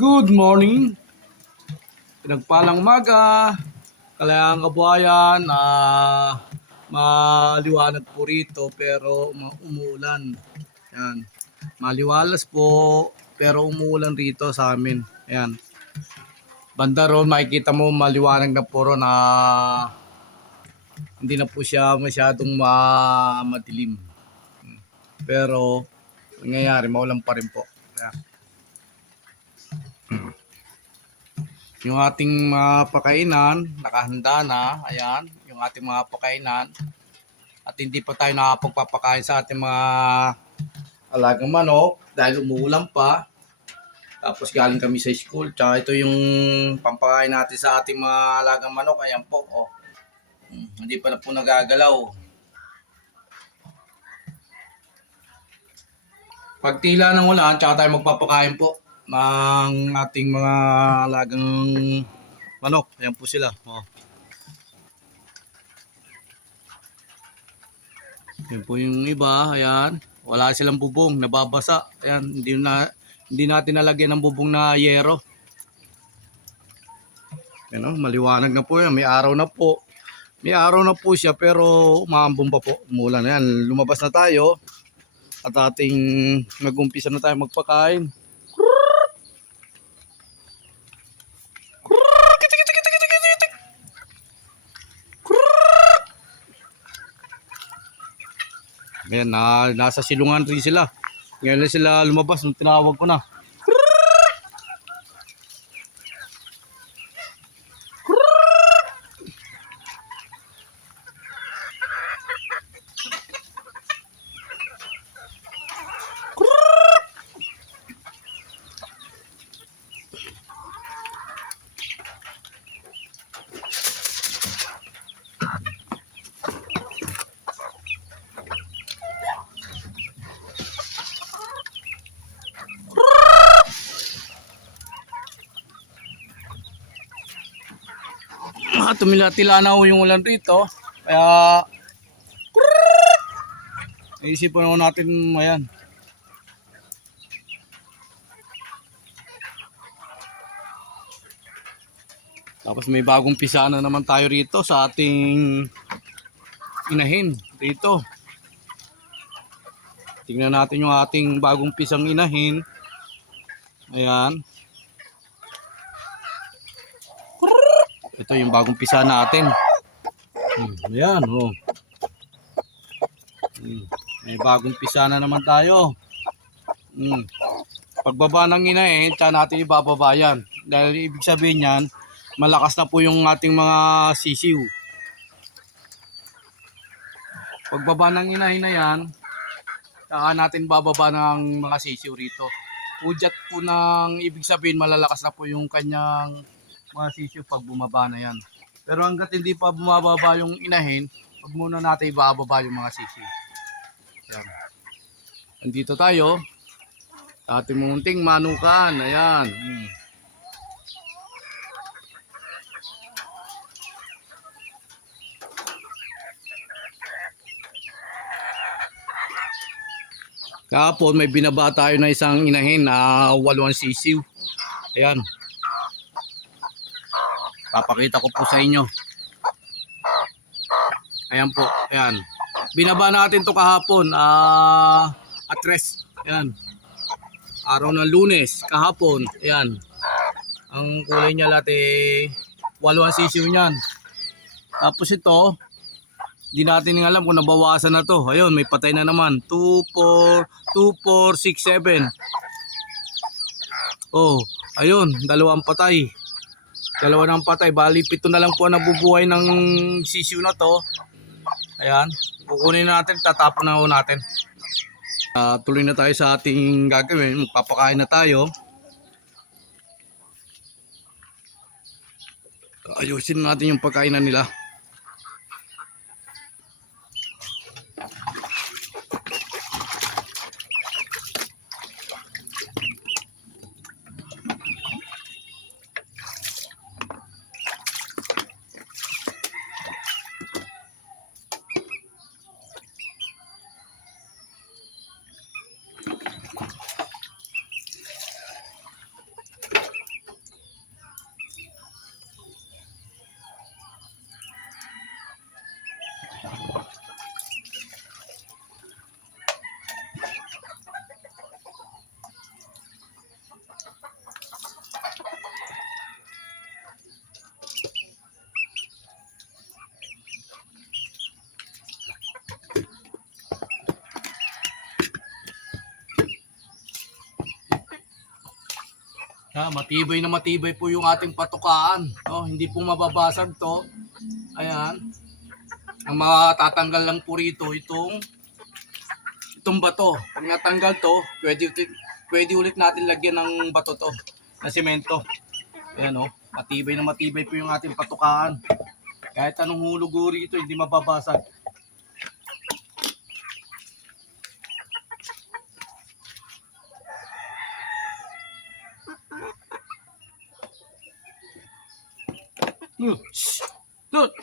Good morning, pinagpalang umaga, kalayang kabuhayan, maliwanag po rito pero umuulan. Yan. Maliwalas po pero umuulan rito sa amin. Yan. Banda ron makikita mo maliwanag na po ron na hindi na po siya masyadong madilim. Pero nangyayari maulan pa rin po. Yan. Yung ating mga pakainan, nakahanda na. Ayan, yung ating mga pakainan. At hindi pa tayo nakapagpapakain sa ating mga alagang manok dahil umuulan pa. Tapos galing kami sa school. Tsaka ito yung pampakain natin sa ating mga alagang manok. Ayan po. Oh. Hindi pa na po nagagalaw. Pag tila ng ulan, tsaka tayo magpapakain po ng ating mga alagang manok. Ayan po sila. Oh. Yan po yung iba, ayan. Wala silang bubong, nababasa. Ayan, hindi natin nalagyan ng bubong na yero. Ayan, maliwanag na po yan, may araw na po. May araw na po siya pero umaambon pa po, umulan. Ayan, lumabas na tayo at ating nag-umpisa na tayo magpakain. Ayan, nasa silungan rin sila. Ngayon na sila lumabas, nung tinawag ko na. Tumila-tila na yung ulan rito. Kaya naisipan naman natin ayan. Tapos may bagong pisa na naman tayo rito sa ating inahin rito. Tingnan natin yung ating bagong pisang inahin. Ayan. Ito yung bagong pisa natin. Ayan, oh. May bagong pisa na naman tayo. Pagbaba ng inahin, tsaka natin ibababa yan. Dahil ibig sabihin yan, malakas na po yung ating mga sisiw. Pagbaba ng inahin na yan, tsaka natin bababa ng mga sisiw rito. Udyat po ng ibig sabihin, malalakas na po yung kanyang mga sisiw pag bumaba na yan. Pero hanggat hindi pa bumababa yung inahin, wag muna natin ibababa yung mga sisiw. Yan. Nandito tayo sa ating munting manukan. Ayan. Kahapon may binaba tayo na isang inahin na 8 sisiw. Ayan. Papakita ko po sa inyo. Ayan po. Ayan. Binaba natin to kahapon. Atres. Ayan. Araw ng Lunes. Kahapon. Ayan. Ang kulay niya lahat 8 sisiw niyan. Tapos ito, di natin alam kung nabawasan na to. Ayun, may patay na naman. 2, 4, 6, 7. Oh, ayun, 2 patay. 2 ng patay. Bali, 7 na lang po ang nabubuhay ng sisiw na to. Ayan, kukunin na natin, tatapon na natin. Tuloy na tayo sa ating gagawin. Magpapakain na tayo. Ayusin natin yung pagkainan nila. Matibay na matibay po yung ating patukaan. No? Hindi po mababasag to. Ayan. Ang matatanggal lang po rito itong bato. Pag natanggal to, pwede ulit natin lagyan ng bato to na semento. Ayan o. Matibay na matibay po yung ating patukaan. Kahit anong hulog rito, hindi mababasag. Look. Look.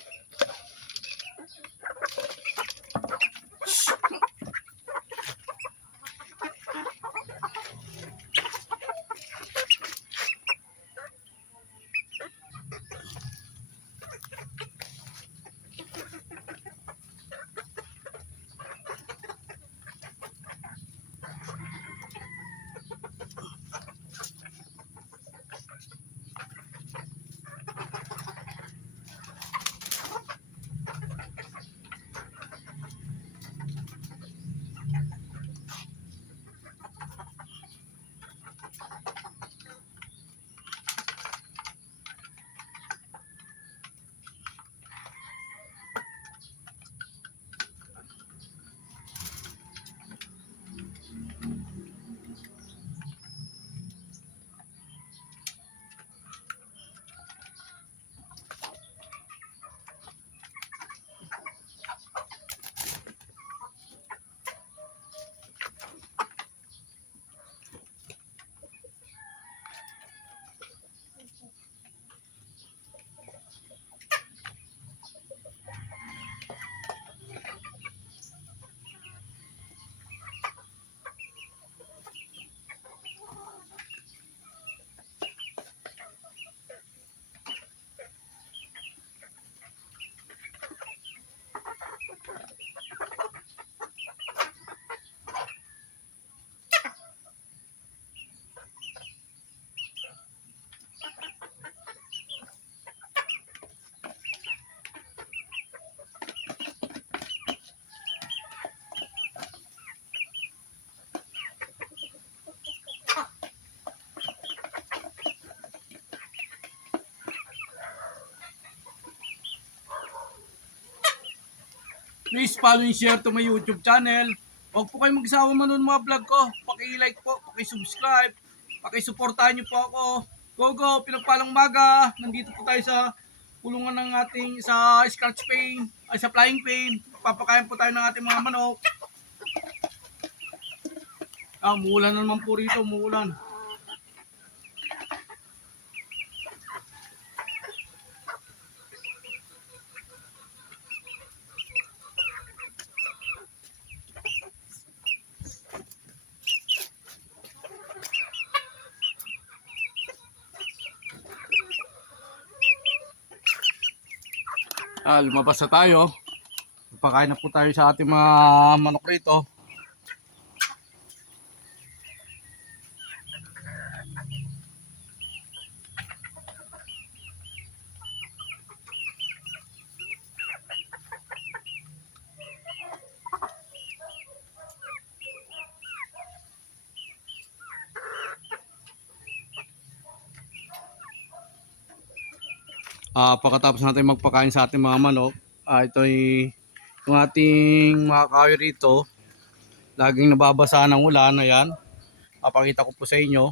Please follow and share to my YouTube channel. Huwag po kayong magsawa manood mga vlog ko. Paki-like po, paki-subscribe, paki-suportahan niyo po ako. Go, pinagpalang umaga. Nandito po tayo sa kulungan ng ating sa scratch pain, ay sa flying pain. Papakain po tayo ng ating mga manok. Umuulan na naman po rito, umuulan. Lumabas na tayo. Pakain na po tayo sa ating mga manok rito. Pagkatapos natin magpakain sa ating mga manok, ito ay yung ating mga kahoy rito, laging nababasa ng ulan. Ayan, papakita ko po sa inyo.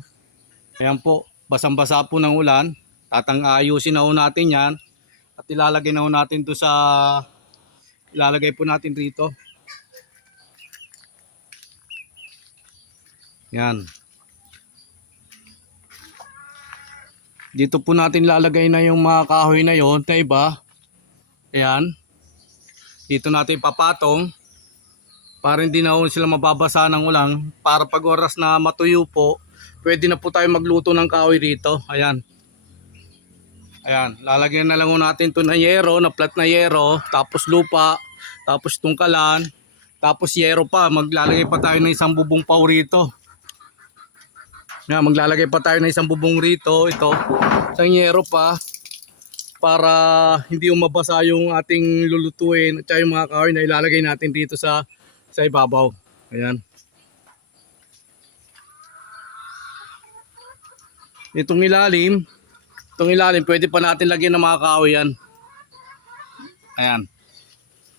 Ayan po, basang-basa po ng ulan. Ayusin na ho natin yan at ilalagay na ho natin to sa, ilalagay po natin rito. Yan. Dito po natin lalagay na yung mga kahoy na yon na iba. Ayan. Dito natin papatong para hindi na sila mababasa ng ulan. Para pag oras na matuyo po, pwede na po tayo magluto ng kahoy rito. Ayan. Ayan. Lalagyan na lang natin ito na yero, na flat na yero. Tapos lupa. Tapos tungkalan. Tapos yero pa. Maglalagay pa tayo ng isang bubong pau rito. Yan, maglalagay pa tayo ng isang bubong rito. Ito. Isang yero pa. Para hindi mabasa yung ating lulutuin. At yung mga kahoy na ilalagay natin dito sa ibabaw. Ayan. Itong ilalim pwede pa natin lagyan ng mga kahoy yan. Ayan.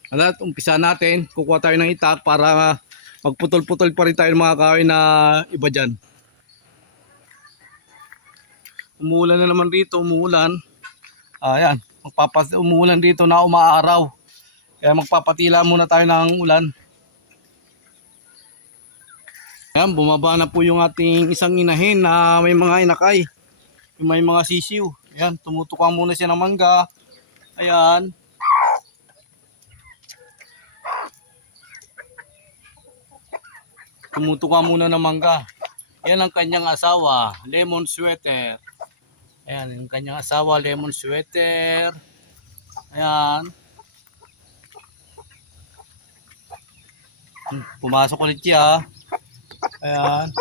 At umpisa natin, kukuha tayo ng itak para magputol-putol pa rin tayo ng mga kahoy na iba dyan. Umuulan na naman dito, umuulan. Ayan, umuulan dito na umaaraw. Kaya magpapatila muna tayo ng ulan. Ayan, bumaba na po yung ating isang inahin na may mga inakay. May mga sisiw. Ayan, tumutukang muna siya ng mangga. Ayan. Tumutukang muna ng mangga. Ayan ang kanyang asawa, lemon sweater. Ayan, yung kanyang asawa, lemon sweater. Ayan. Pumasok ulit siya. Ayan.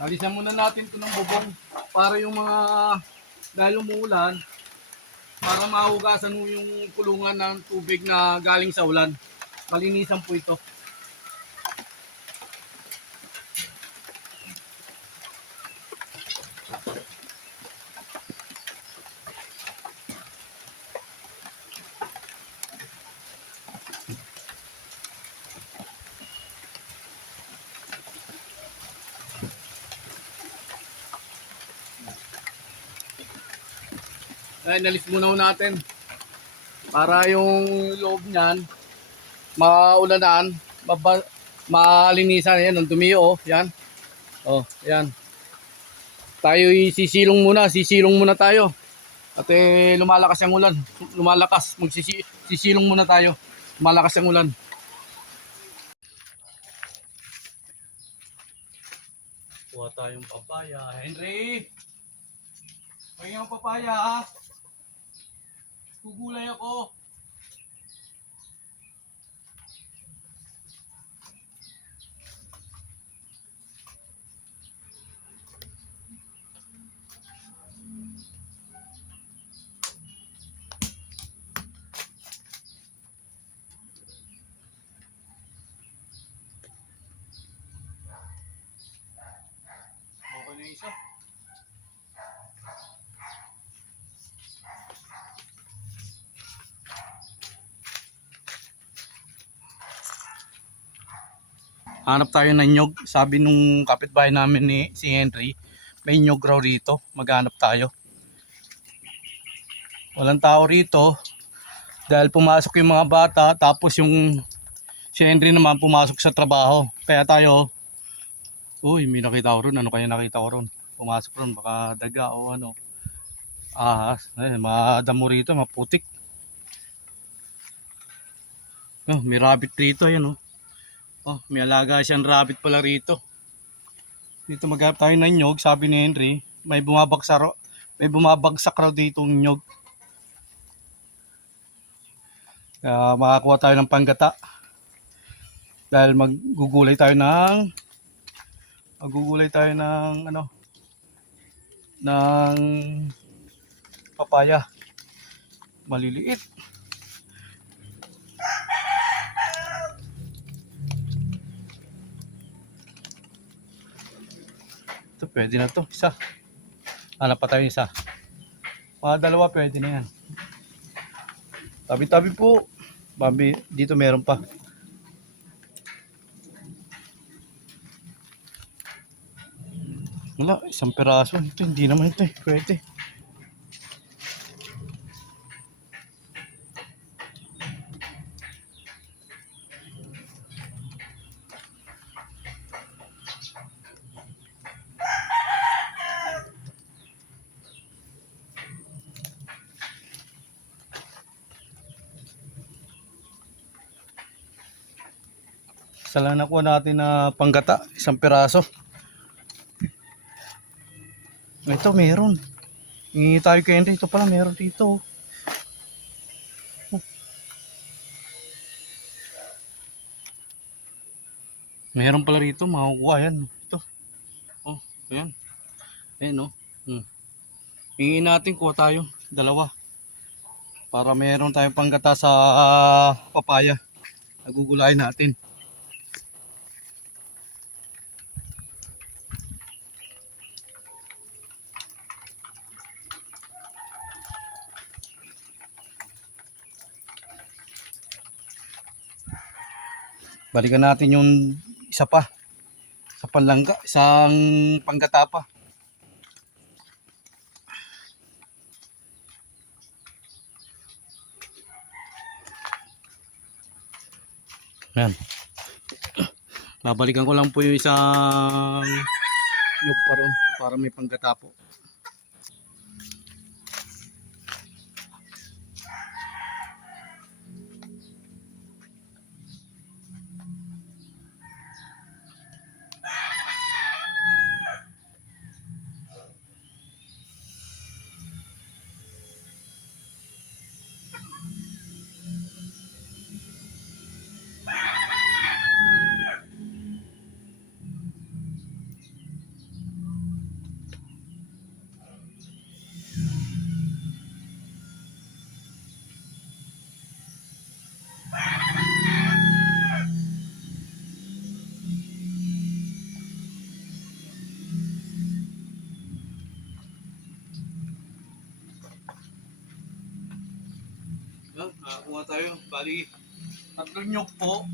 Alisan muna natin ito ng bubong para yung mga dahil umuulan para mahugasan mo yung kulungan ng tubig na galing sa ulan. Malinisan po ito. Ay, nalis muna natin para yung loob niyan maulanan, malinisan. Yan, ang dumi, oh, yan. Oh, yan. Tayo sisilong muna tayo. At lumalakas ang ulan. Sisilong muna tayo. Lumalakas ang ulan. Kuha tayong papaya. Henry! Pahingin ang papaya, ha? Gugulay ako. Okay na isa. Hanap tayo ng nyog. Sabi nung kapitbahay namin ni si Henry, may nyog raw rito. Maghanap tayo. Walang tao rito dahil pumasok yung mga bata, tapos yung si Henry naman pumasok sa trabaho. Kaya tayo, uy, may nakita ko ron. Ano kaya nakita ko ron? Pumasok ron, baka daga o ano. Madamo rito, maputik. Oh, may rabbit rito, ayan oh. Oh, may alaga siyang rabbit pala rito. Dito maghanap tayo ng nyog, sabi ni Henry. May bumabagsak raw dito ng nyog. Makakuha tayo ng panggata. Dahil magugulay tayo ng ano, ng papaya. Maliliit. Ito, pwede na to. Isa. Hanap pa tayo isa. Mga dalawa pwede na yan. Tabi-tabi po. Babi, dito meron pa. Wala, isang piraso. Ito, hindi naman ito eh. Pwede. Isa lang nakuha natin na panggata, isang piraso. Ito meron. Hingi tayo kay Henry. Ito pala meron dito. Meron pala rito, makukuha yan. Ito. Oh, ayan. Ayan oh. Hingi natin, kuha tayo. Dalawa. para meron tayong panggata sa papaya. Nagugulayin natin. Balikan natin yung isa pa. Sa panlangga, isang panggata pa. Ayan. Babalikan ko lang po yung isang nyug pa ron para may panggata po. Nakakuha tayo. Bali, tatlong nyug po.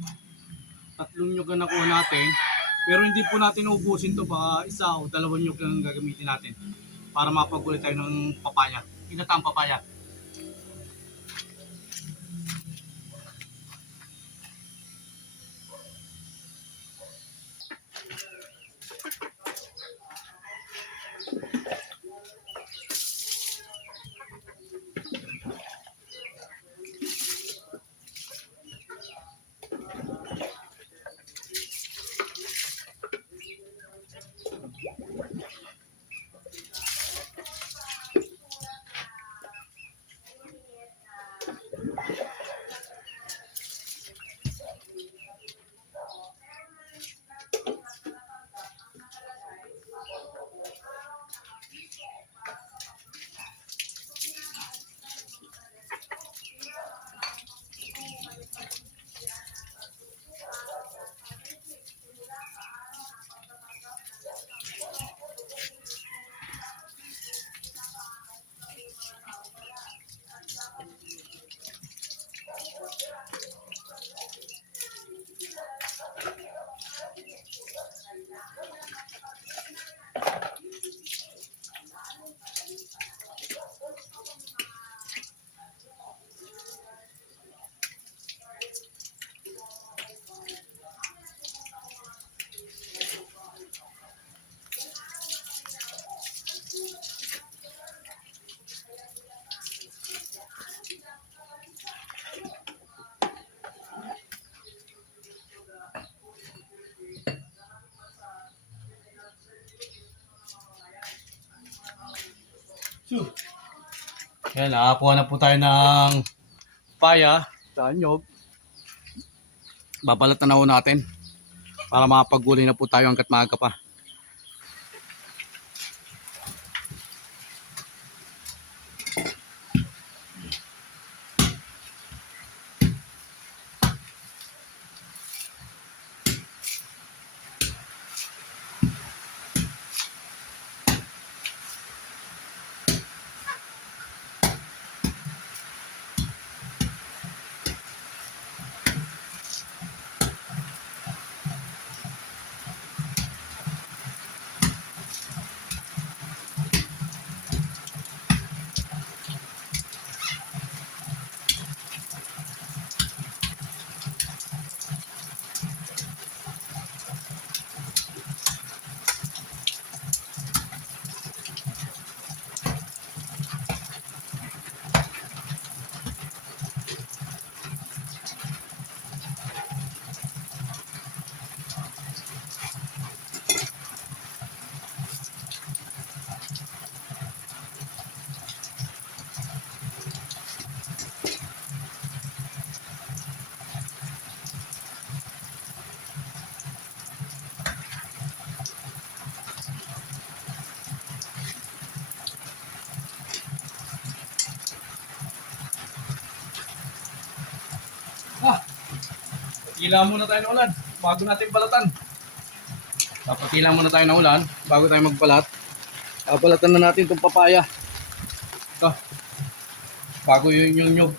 Tatlong nyug ang nakuha natin. Pero hindi po natin uubusin to. Baka isa o dalawang nyug lang gagamitin natin. Para mapagulay tayo ng papaya. Pinatang papaya. Yan, nakakuha na po tayo ng paya sa nyog. Babalatan na po natin para makapagulay na po tayo hanggat maaga pa. Tila muna tayo ng ulan bago natin balatan. Papatila muna tayo ng ulan bago tayo magbalat. Balatan na natin itong papaya. Ito. Bago yung nyug.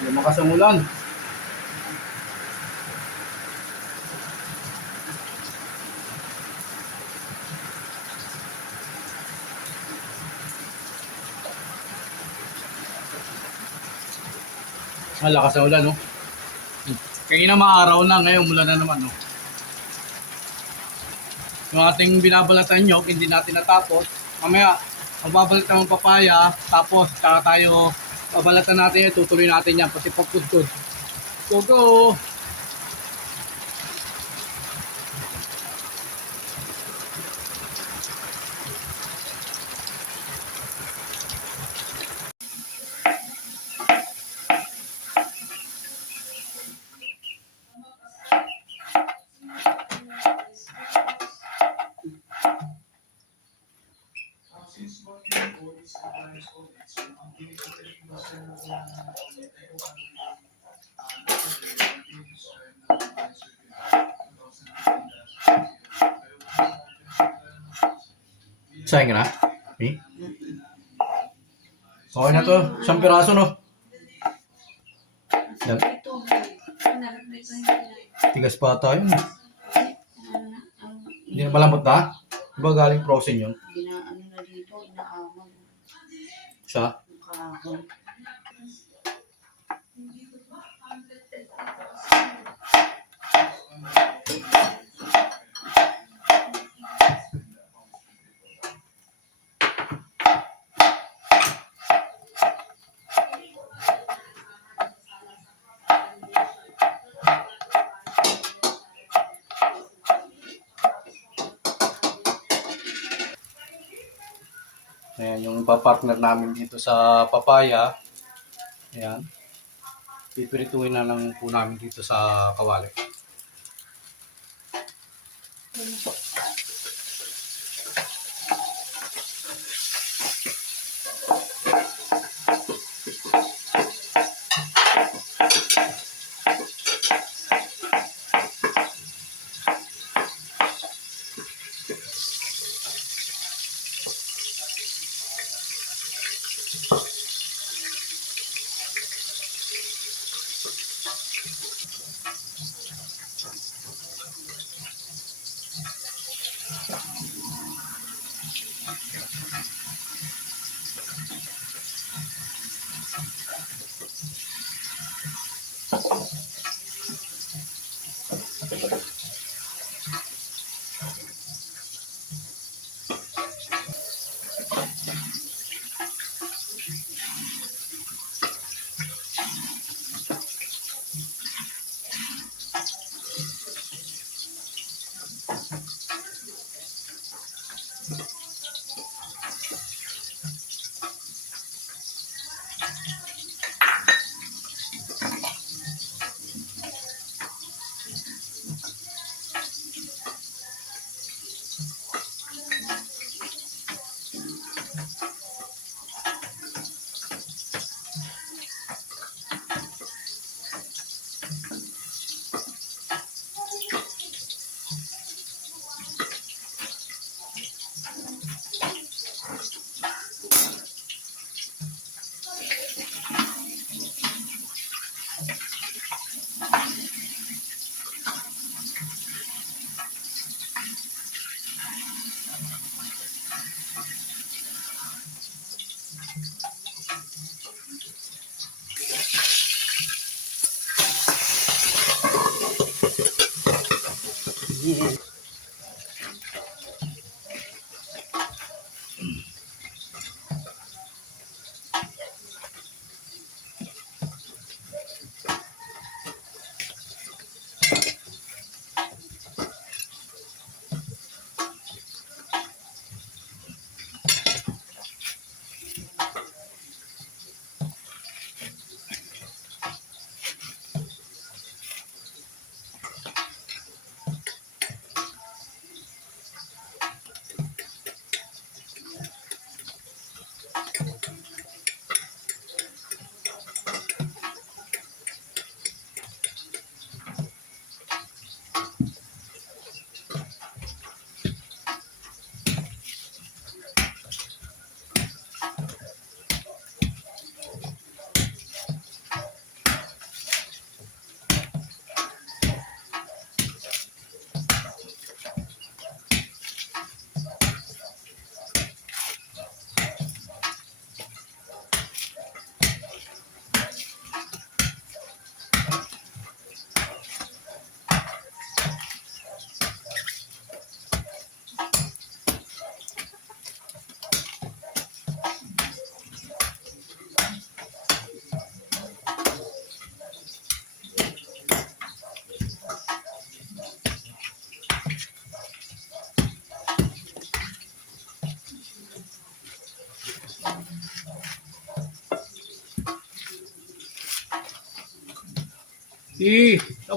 Lumakas ang ulan. Malakas ang ulan, no? Kanina maaraw na, ngayon mula na naman, no? Yung ating binabalatan nyo, hindi natin natapos. Mamaya, magbabalatan ng papaya, tapos tsaka tayo babalatan natin yan, tutuloy natin yan, pati pagkudkod. Go, go! Sayang na? Eh? Okay na to. Isang piraso, no? Tigas pa tayo. Hindi na malambot na? Diba galing frozen yun? Ginaano na dito, inaamag. Siya? Kahapon. Ayan, yung papartner namin dito sa papaya. Ayan. Pipirituin na lang po namin dito sa kawali.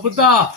Kapunta!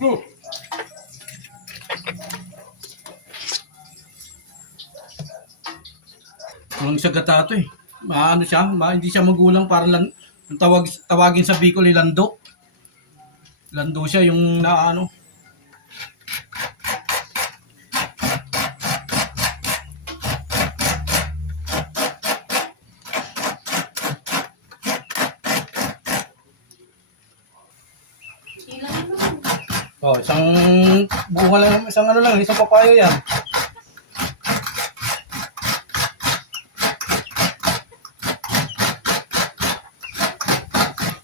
Oh. Ang sagata to eh. Maano siya, hindi siya magulang, parang tawagin sa Bicol, lando. Lando siya yung naano. Ilan naman? Oh, isang bunga lang, isang ano lang, isang papaya yan.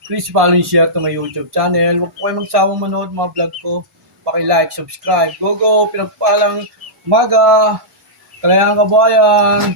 Please follow and share to my YouTube channel. Huwag po kayo magsawang manood mga vlog ko. Paki-like, subscribe. Go, go! Pinagpalang umaga! Kalayang kabayan!